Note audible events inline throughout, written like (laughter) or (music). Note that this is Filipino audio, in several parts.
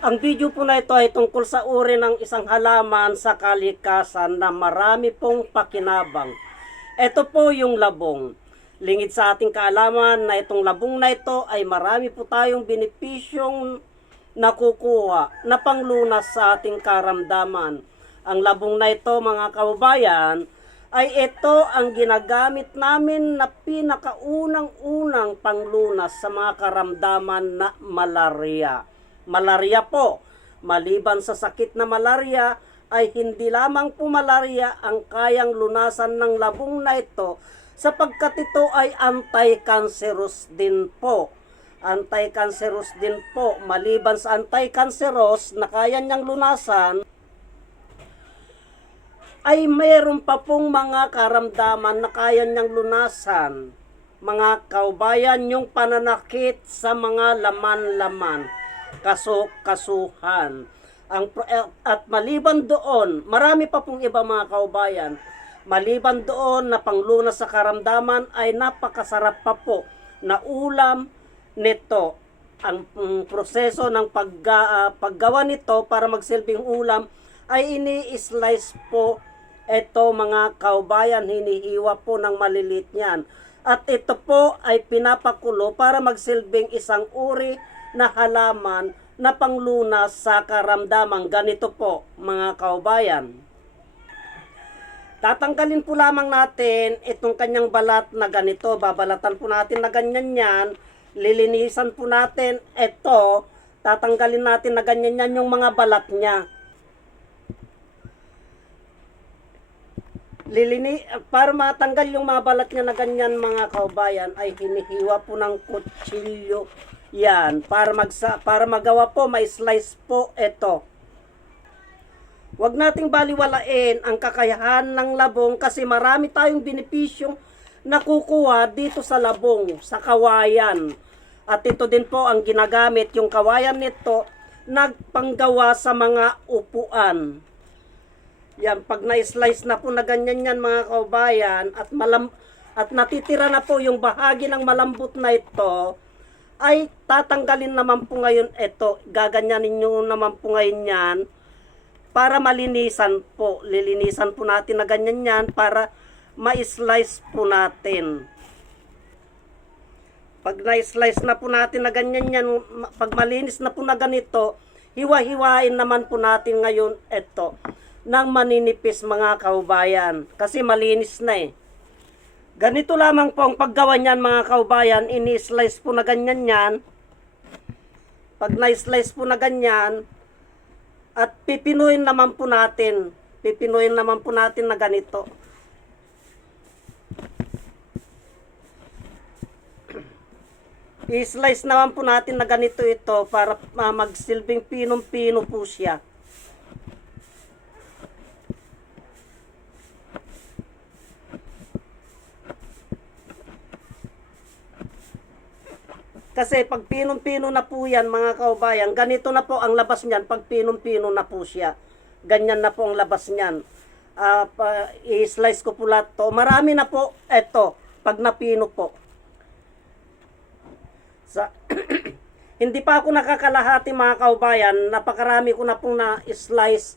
Ang video po na ito ay tungkol sa uri ng isang halaman sa kalikasan na marami pong pakinabang. Ito po yung labong. Lingid sa ating kaalaman na itong labong na ito ay marami po tayong benepisyong nakukuha na panglunas sa ating karamdaman. Ang labong na ito mga kababayan ay ito ang ginagamit namin na pinakaunang-unang panglunas sa mga karamdaman na malaria. Malaria po, maliban sa sakit na malaria, ay hindi lamang po malaria ang kayang lunasan ng labong na ito sapagkat ito ay anti-cancerous din po. Anti-cancerous din po. Maliban sa anti-cancerous na kaya niyang lunasan, ay mayroon pa pong mga karamdaman na kaya niyang lunasan. Mga kaubayan, yung pananakit sa mga laman-laman, kasuk-kasuhan. Ang, eh, at maliban doon, marami pa pong iba mga kaubayan, maliban doon na panglunas sa karamdaman ay napakasarap pa po na ulam nito. Ang mm, proseso ng pagga, ah, paggawa nito para magsilbing ulam ay ini-slice po ito mga kaubayan, hinihiwa po ng malilit niyan. At ito po ay pinapakulo para magsilbing isang uri na halaman na panglunas sa karamdaman. Ganito po mga kaubayan. Tatanggalin po lamang natin itong kanyang balat na ganito. Babalatan po natin na ganyan yan. Lilinisan po natin ito. Tatanggalin natin na ganyan yan yung mga balat niya. Lilini, para matanggal yung mga balat niya na ganyan mga kaubayan ay hinihiwa po ng kutsilyo yan para magsa para magawa po may slice po ito. Huwag nating baliwalain ang kakayahan ng labong kasi marami tayong benepisyong nakukuha dito sa labong, sa kawayan. At ito din po ang ginagamit, yung kawayan nito, nagpanggawa sa mga upuan. Yan, pag na-slice na po na ganyan yan mga kaubayan at malam at natitira na po yung bahagi ng malambot na ito, ay tatanggalin naman po ngayon ito. Gaganyanin nyo naman po ngayon yan para malinisan po. Lilinisan po natin na ganyan yan para ma-slice po natin. Pag na-slice na po natin na ganyan yan, pag malinis na po na ganito, hiwa-hiwain naman po natin ngayon ito ng maninipis mga kaubayan. Kasi malinis na eh. Ganito lamang po ang paggawa niyan mga kaubayan. Ini-slice po na ganyan yan. Pag na-slice po na ganyan, at pipinuin naman po natin. Pipinuin naman po natin na ganito. (clears throat) I-slice naman po natin na ganito ito para ah, magsilbing pinong-pino po siya. Kasi pag pinong-pino na po yan mga kaubayan, ganito na po ang labas niyan pag pinong-pino na po siya. Ganyan na po ang labas niyan. Pa, i-slice ko po lahat to. Marami na po eto pag napino po. Sa (clears throat) hindi pa ako nakakalahati mga kaubayan, napakarami ko na pong na-slice.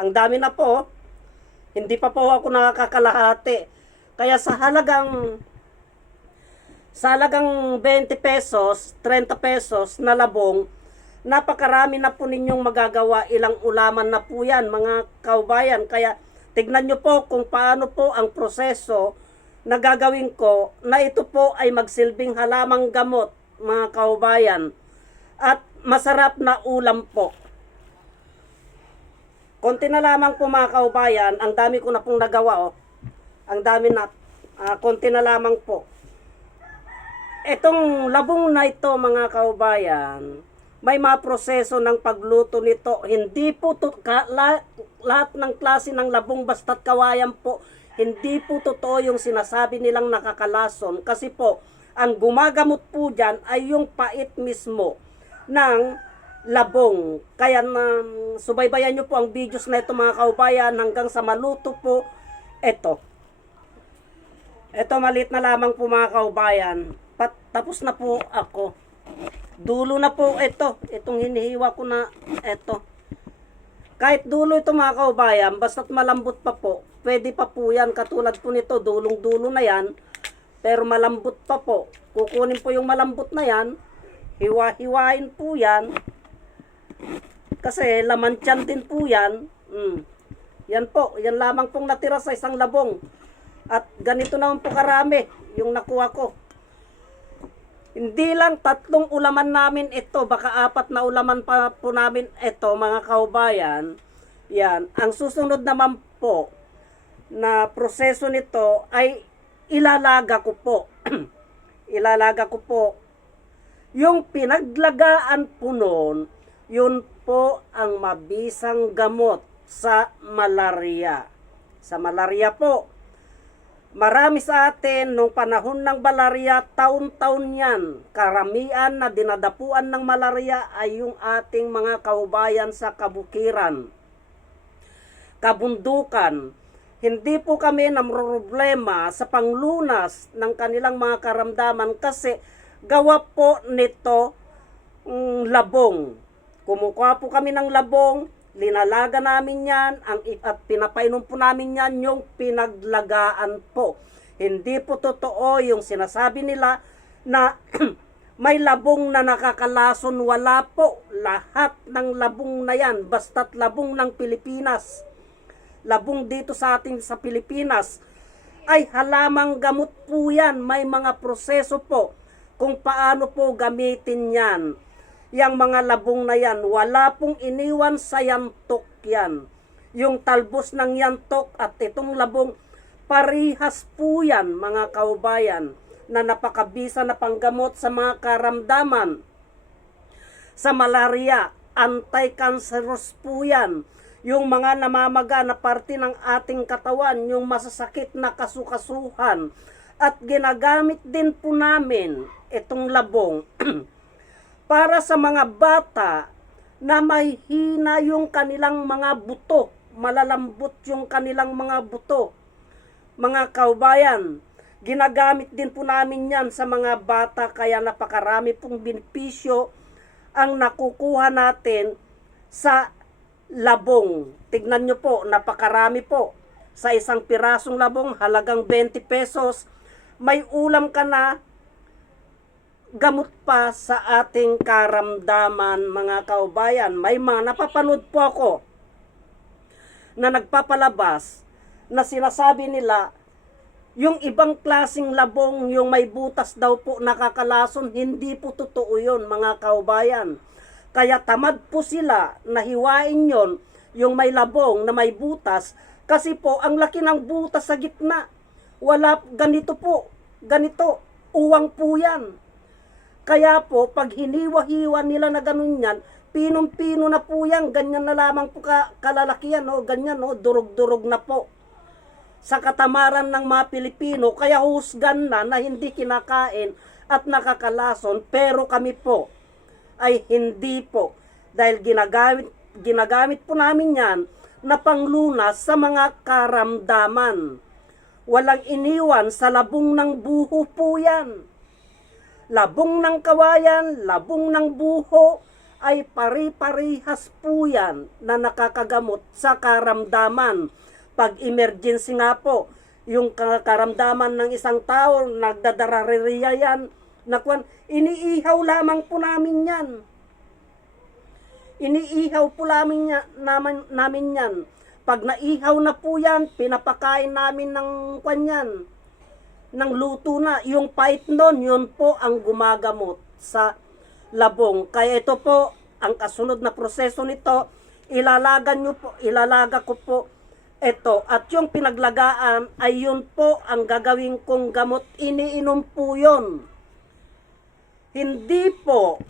Ang dami na po. Hindi pa po ako nakakalahati. Kaya sa halagang sa halagang 20 pesos, 30 pesos na labong, napakarami na po ninyong magagawa. Ilang ulaman na po yan, mga kaubayan. Kaya tignan nyo po kung paano po ang proseso na gagawin ko na ito po ay magsilbing halamang gamot, mga kaubayan. At masarap na ulam po. Konti na lamang po mga kaubayan, ang dami ko na pong nagawa oh. Ang dami na, ah, konti na lamang po etong labong na ito mga kaubayan, may mga proseso ng pagluto nito. Hindi po to, ka, la, lahat ng klase ng labong basta't kawayan po, hindi po totoo yung sinasabi nilang nakakalason. Kasi po, ang gumagamot po dyan ay yung pait mismo ng labong. Kaya na, subaybayan nyo po ang videos na ito mga kaubayan hanggang sa maluto po ito. Ito maliit na lamang po mga kaubayan. Pat, tapos na po ako. Dulo na po ito. Itong hinihiwa ko na ito. Kahit dulo ito mga kaubayan, basta't malambot pa po, pwede pa po yan. Katulad po nito, dulong-dulo na yan. Pero malambot pa po. Kukunin po yung malambot na yan. Hiwa-hiwain po yan. Kasi laman tiyan din po yan. Mm. Yan po, yan lamang pong natira sa isang labong. At ganito naman po karami yung nakuha ko. Hindi lang tatlong ulaman namin ito, baka apat na ulaman pa po namin ito mga kaubayan. Yan, ang susunod naman po na proseso nito ay ilalaga ko po. (clears throat) ilalaga ko po. Yung pinaglagaan po noon, yun po ang mabisang gamot sa malaria. Sa malaria po, Marami sa atin nung panahon ng malaria, taon-taon yan. Karamihan na dinadapuan ng malaria ay yung ating mga kaubayan sa kabukiran. Kabundukan. Hindi po kami problema sa panglunas ng kanilang mga karamdaman kasi gawa po nito mm, labong. Kumukuha po kami ng labong, linalaga namin yan ang, at pinapainom po namin yan yung pinaglagaan po. Hindi po totoo yung sinasabi nila na (clears throat) may labong na nakakalason. Wala po. Lahat ng labong na yan, basta't labong ng Pilipinas, labong dito sa ating sa Pilipinas, ay halamang gamot po yan. May mga proseso po kung paano po gamitin yan yang mga labong na yan, wala pong iniwan sa yantok yan. Yung talbos ng yantok at itong labong, parihas po yan mga kaubayan na napakabisa na panggamot sa mga karamdaman. Sa malaria, anti-cancerous po yan. Yung mga namamaga na parte ng ating katawan, yung masasakit na kasukasuhan. At ginagamit din po namin itong labong (clears throat) para sa mga bata na may hina yung kanilang mga buto, malalambot yung kanilang mga buto. Mga kaubayan, ginagamit din po namin yan sa mga bata kaya napakarami pong benepisyo ang nakukuha natin sa labong. Tignan nyo po, napakarami po. Sa isang pirasong labong, halagang 20 pesos. May ulam ka na gamot pa sa ating karamdaman mga kaubayan. May mga napapanood po ako na nagpapalabas na sinasabi nila yung ibang klasing labong yung may butas daw po nakakalason, hindi po totoo yun mga kaubayan. Kaya tamad po sila na hiwain yon yung may labong na may butas kasi po ang laki ng butas sa gitna. Wala ganito po, ganito, uwang po yan. Kaya po, pag hiniwa-hiwa nila na ganun yan, pinong-pino na po yan, ganyan na lamang po ka, kalalaki yan, no? ganyan, no? durog-durog na po. Sa katamaran ng mga Pilipino, kaya husgan na na hindi kinakain at nakakalason, pero kami po ay hindi po. Dahil ginagamit, ginagamit po namin yan na panglunas sa mga karamdaman. Walang iniwan sa labong ng buho po yan labong ng kawayan, labong ng buho, ay pari-parihas po yan na nakakagamot sa karamdaman. Pag emergency nga po, yung karamdaman ng isang tao, nagdadaraririya yan, nakwan, iniihaw lamang po namin yan. Iniihaw po namin, yan, namin, yan. Pag naihaw na po yan, pinapakain namin ng kwanyan ng luto na. Yung pait nun, yun po ang gumagamot sa labong. Kaya ito po, ang kasunod na proseso nito, ilalaga nyo po, ilalaga ko po ito. At yung pinaglagaan ay yun po ang gagawin kong gamot. Iniinom po yun. Hindi po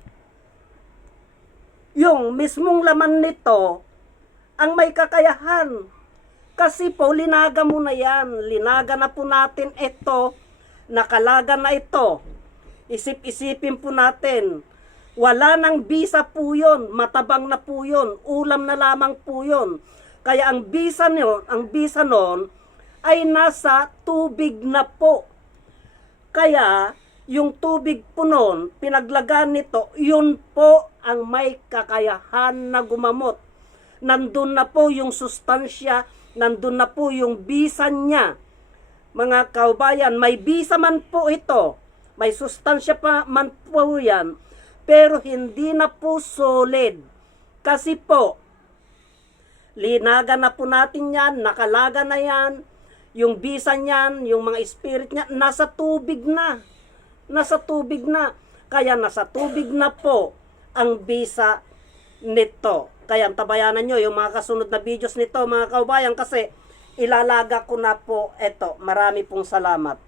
yung mismong laman nito ang may kakayahan kasi po, linaga mo na yan. Linaga na po natin ito. Nakalaga na ito. Isip-isipin po natin. Wala nang bisa po yun. Matabang na po yun. Ulam na lamang po yun. Kaya ang bisa nyo, ang bisa nun, ay nasa tubig na po. Kaya, yung tubig po noon, pinaglagaan nito, yun po ang may kakayahan na gumamot. Nandun na po yung sustansya, nandun na po yung bisa niya. Mga kaubayan, may bisa man po ito, may sustansya pa man po yan, pero hindi na po solid. Kasi po, linagan na po natin yan, nakalaga na yan, yung bisa niyan, yung mga spirit niya, nasa tubig na. Nasa tubig na. Kaya nasa tubig na po ang bisa nito. Kaya tabayanan nyo yung mga kasunod na videos nito mga kaubayan kasi ilalaga ko na po ito. Marami pong salamat.